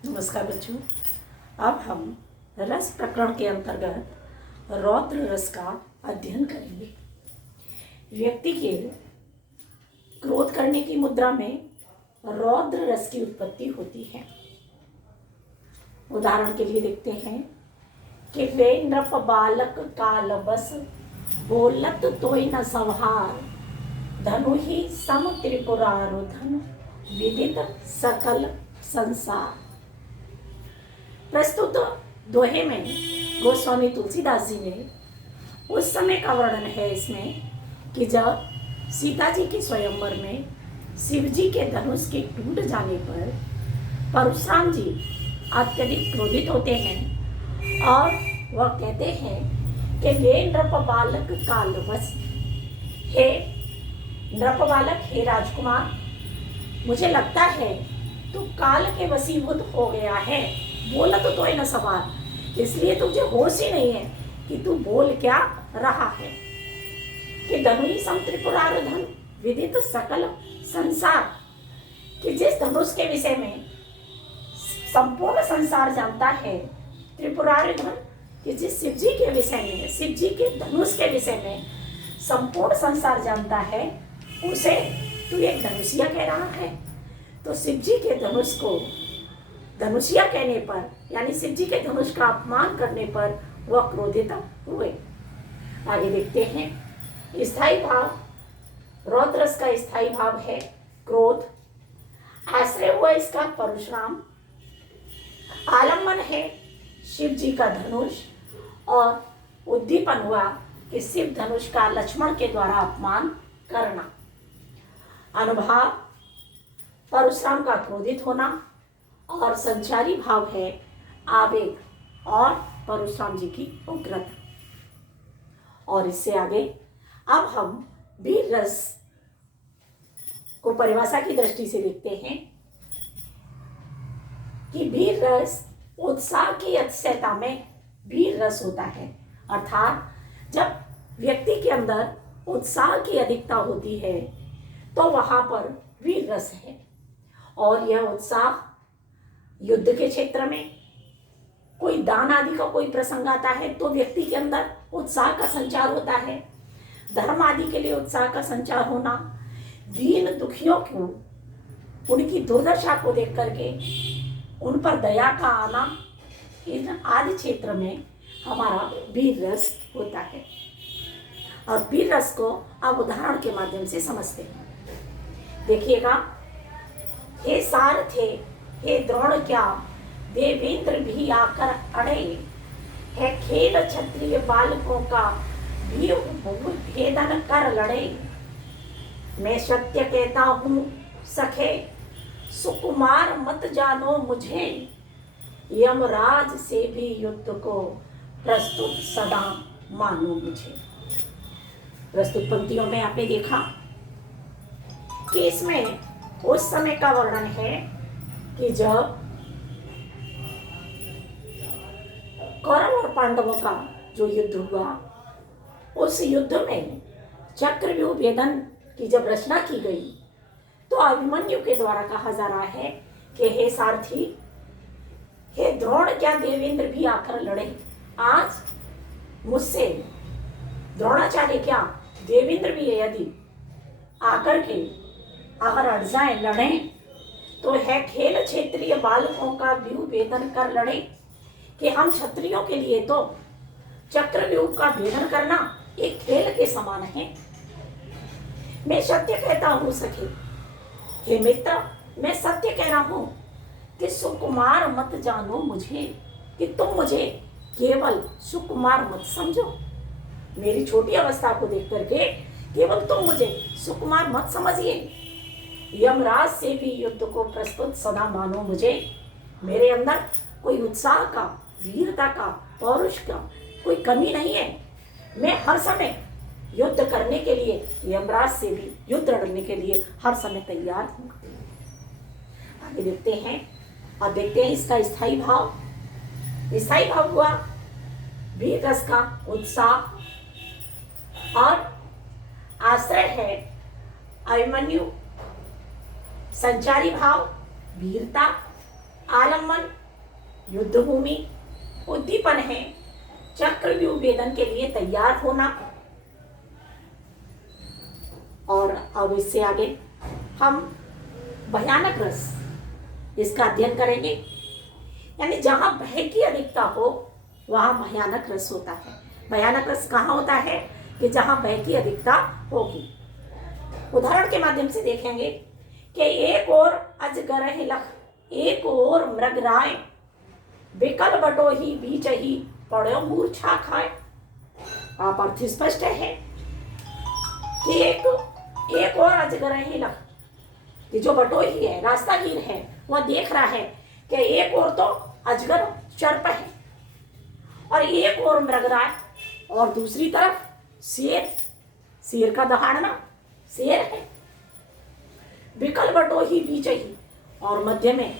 नमस्कार बच्चों। अब हम रस प्रकरण के अंतर्गत रौद्र रस का अध्ययन करेंगे। व्यक्ति के क्रोध करने की मुद्रा में रौद्र रस की उत्पत्ति होती है। उदाहरण के लिए देखते हैं कि वे नृप बालक काल बस बोलत तोय न संहार धनु ही सम त्रिपुरारुधन विदित सकल संसार। प्रस्तुत दोहे में गोस्वामी तुलसीदास जी ने उस समय का वर्णन है इसमें कि जब सीता जी के स्वयंवर में शिव जी के धनुष के टूट जाने पर परशुराम जी अत्यधिक क्रोधित होते हैं और वह कहते हैं कि वे नृप बालक कालवश, हे नृप बालक, हे राजकुमार, मुझे लगता है तू काल के वशीभूत हो गया है। बोला तो न सवाल, इसलिए तुझे होश ही नहीं है कि तू बोल क्या रहा है। कि धनुई सम त्रिपुरारुधन विदित सकल संसार, कि जिस धनुष के विषय में संपूर्ण संसार जानता है, त्रिपुरारुधन, कि जिस शिव जी के विषय में, शिव जी के धनुष के विषय में संपूर्ण संसार जानता है, उसे तू एक धनुषिया कह रहा है। तो शिव जी के धनुष को धनुषिया कहने पर, यानी शिव जी के धनुष का अपमान करने पर वह क्रोधित हुए। आगे देखते हैं। स्थायी भाव, रौद्र रस का स्थायी भाव है क्रोध। आश्रय हुआ इसका परशुराम। आलम्बन है शिव जी का धनुष और उद्दीपन हुआ कि शिव धनुष का लक्ष्मण के द्वारा अपमान करना। अनुभाव, परशुराम का क्रोधित होना। और संचारी भाव है आवेग और परशुराम जी की उग्रता। और इससे आगे अब हम वीर रस को परिभाषा की दृष्टि से देखते हैं कि वीर रस उत्साह की अतिशयता में वीर रस होता है। अर्थात जब व्यक्ति के अंदर उत्साह की अधिकता होती है तो वहां पर वीर रस है। और यह उत्साह युद्ध के क्षेत्र में, कोई दान आदि का कोई प्रसंग आता है तो व्यक्ति के अंदर उत्साह का संचार होता है। धर्म आदि के लिए उत्साह का संचार होना, दीन दुखियों को, उनकी दुर्दशा को देख करके उन पर दया का आना, इन आदि क्षेत्र में हमारा वीर रस होता है। और वीर रस को अब उदाहरण के माध्यम से समझते हैं। देखिएगा, हे सारथे, हे द्रोण, क्या देवेंद्र भी आकर अड़े, है खेल क्षत्रिय बालकों का भी भेदन कर लड़े। मैं सत्य कहता हूँ सखे, सुकुमार मत जानो मुझे, यमराज से भी युद्ध को प्रस्तुत सदा मानो मुझे। प्रस्तुत पंक्तियों में आपने देखा कि इसमें उस समय का वर्णन है कि जब कौरव और पांडवों का जो युद्ध हुआ, उस युद्ध में चक्रव्यूह भेदन की जब रचना की गई तो अभिमन्यु के द्वारा कहा जा रहा है कि हे सारथी, हे द्रोण, क्या देवेंद्र भी आकर लड़े। आज मुझसे द्रोणाचार्य, क्या देवेंद्र भी यदि आकर के अगर अड़ जाए, लड़े, तो है खेल क्षेत्रीय बालकों का व्यूह भेदन कर लड़े। कि हम क्षत्रियों के लिए तो चक्रव्यूह का भेदन करना एक खेल के समान है। मैं सत्य कहता हूँ सखे, हे मित्र, मैं सत्य कह रहा हूँ कि सुकुमार मत जानो मुझे, कि तुम मुझे केवल सुकुमार मत समझो। मेरी छोटी अवस्था को देख करके केवल तुम मुझे सुकुमार मत समझिए। यमराज से भी युद्ध को प्रस्तुत सदा मानो मुझे। मेरे अंदर कोई उत्साह का, वीरता का, पौरुष का कोई कमी नहीं है। मैं हर समय युद्ध करने के लिए, यमराज से भी युद्ध लड़ने के लिए हर समय तैयार हूँ। आगे देखते हैं। अब देखते हैं इसका स्थायी भाव। स्थायी भाव हुआ वीर रस का उत्साह। और आश्रय है अभिमन्यु। संचारी भाव वीरता। आलम्बन, युद्ध भूमि, उद्दीपन है, चक्रव्यूह भेदन के लिए तैयार होना। और अब इससे आगे हम भयानक रस, इसका अध्ययन करेंगे। यानी जहां भय की अधिकता हो वहां भयानक रस होता है। भयानक रस कहाँ होता है? कि जहां भय की अधिकता होगी। उदाहरण के माध्यम से देखेंगे कि एक और अजगर हिलक, एक और मृगराय, विकल बटोही बीच ही पड़ो मूर्छा खाए। आप अर्थ स्पष्ट है कि एक और अजगर हिलक, कि जो बटोही है, रास्तागीर है, वह देख रहा है कि एक और तो अजगर चर्प है और एक और मृगराय, और दूसरी तरफ शेर, शेर का दहाड़ना, शेर है। विकल बटोही बीच ही, और मध्य में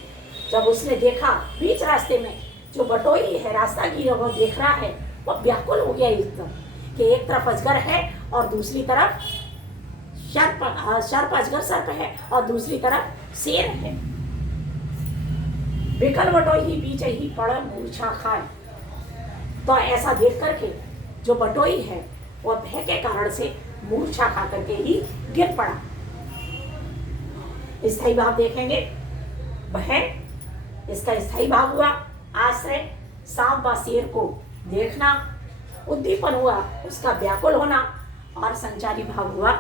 जब उसने देखा बीच रास्ते में जो बटोही है, रास्तागीर है, वो देख रहा है, वह व्याकुल हो गया एकदम कि एक तरफ अजगर है और दूसरी तरफ सर्प अजगर सर्प है और दूसरी तरफ शेर है। विकल बटोही बीच ही पड़ मूर्छा खाए। तो ऐसा देख करके जो बटोही है वह भय के कारण से मूर्छा खा करके ही गिर पड़ा। स्थायी भाव देखेंगे। भय, इसका स्थायी भाव हुआ आश्रय, सांप व शेर को देखना। उद्दीपन हुआ उसका व्याकुल होना, और संचारी भाव हुआ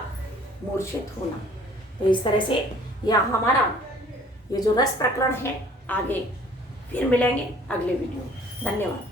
मूर्छित होना। तो इस तरह से यह हमारा ये जो रस प्रकरण है, आगे फिर मिलेंगे अगले वीडियो। धन्यवाद।